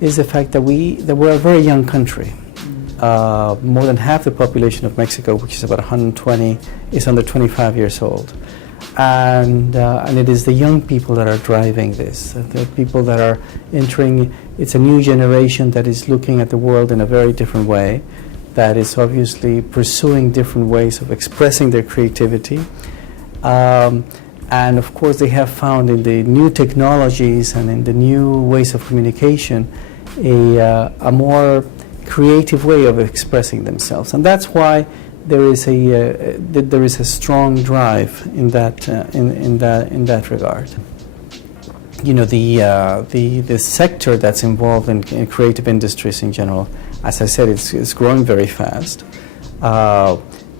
Is the fact that we're a very young country. More than half the population of Mexico, which is about 120, is under 25 years old. And it is the young people that are driving this. The people that are entering, it's a new generation that is looking at the world in a very different way, that is obviously pursuing different ways of expressing their creativity. And of course they have found in the new technologies and in the new ways of communication a more creative way of expressing themselves. And that's why there is a strong drive in that regard. You know, the sector that's involved in creative industries in general, as I said, it's growing very fast.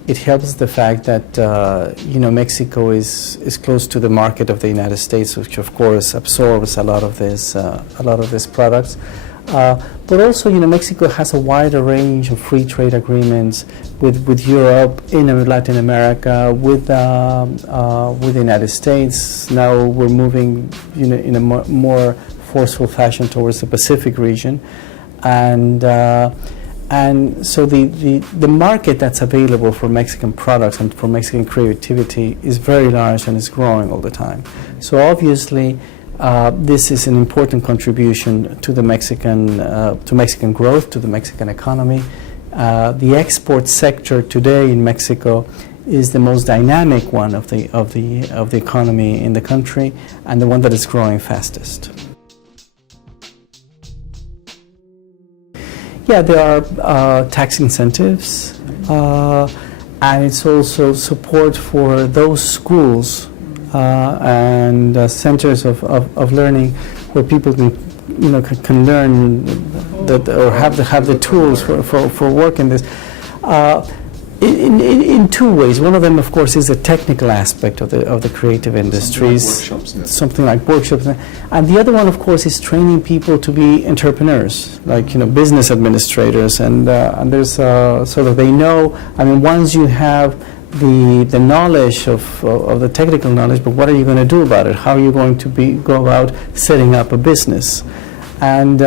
It helps the fact that you know, Mexico is close to the market of the United States, which of course absorbs a lot of these products. But also, you know, Mexico has a wider range of free trade agreements with Europe, in Latin America, with the United States. Now we're moving, you know, in a more forceful fashion towards the Pacific region, and so the market that's available for Mexican products and for Mexican creativity is very large and is growing all the time. So obviously, this is an important contribution to the Mexican growth, to the Mexican economy. The export sector today in Mexico is the most dynamic one of the economy in the country, and the one that is growing fastest. Yeah, there are tax incentives, and it's also support for those schools and centers of learning where people can, you know, can learn that, or have the tools for work in this. In two ways. One of them, of course, is the technical aspect of the creative industries, something like workshops, and the other one, of course, is training people to be entrepreneurs, like, you know, business administrators, and there's so that they know. I mean, once you have the knowledge of the technical knowledge, but what are you going to do about it? How are you going to go about setting up a business? And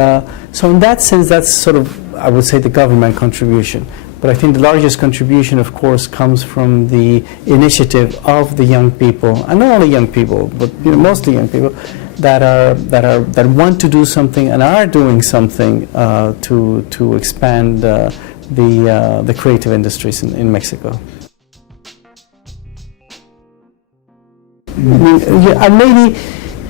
so in that sense, that's sort of, I would say, the government contribution. But I think the largest contribution, of course, comes from the initiative of the young people, and not only young people, but, you know, mostly young people that want to do something and are doing something to expand the creative industries in Mexico. Yeah, and maybe,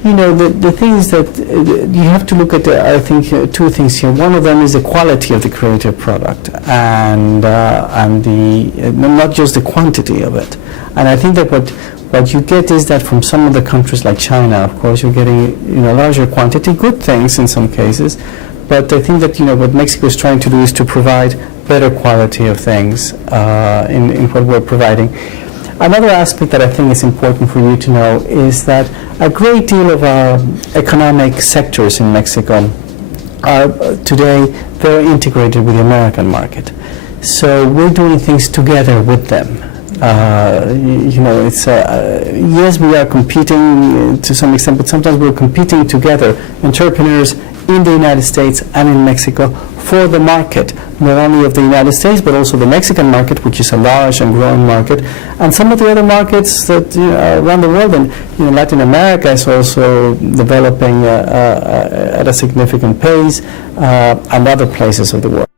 you know, the things that you have to look at, I think, two things here. One of them is the quality of the creative product, and not just the quantity of it. And I think that what you get is that from some of the countries like China, of course, you're getting, you know, larger quantity, good things in some cases. But I think that, you know, what Mexico is trying to do is to provide better quality of things in what we're providing. Another aspect that I think is important for you to know is that a great deal of our economic sectors in Mexico are today very integrated with the American market. So we're doing things together with them. You know, it's yes, we are competing to some extent, but sometimes we're competing together, entrepreneurs in the United States and in Mexico, for the market, not only of the United States, but also the Mexican market, which is a large and growing market, and some of the other markets that, you know, around the world. And, you know, Latin America is also developing at a significant pace, and other places of the world.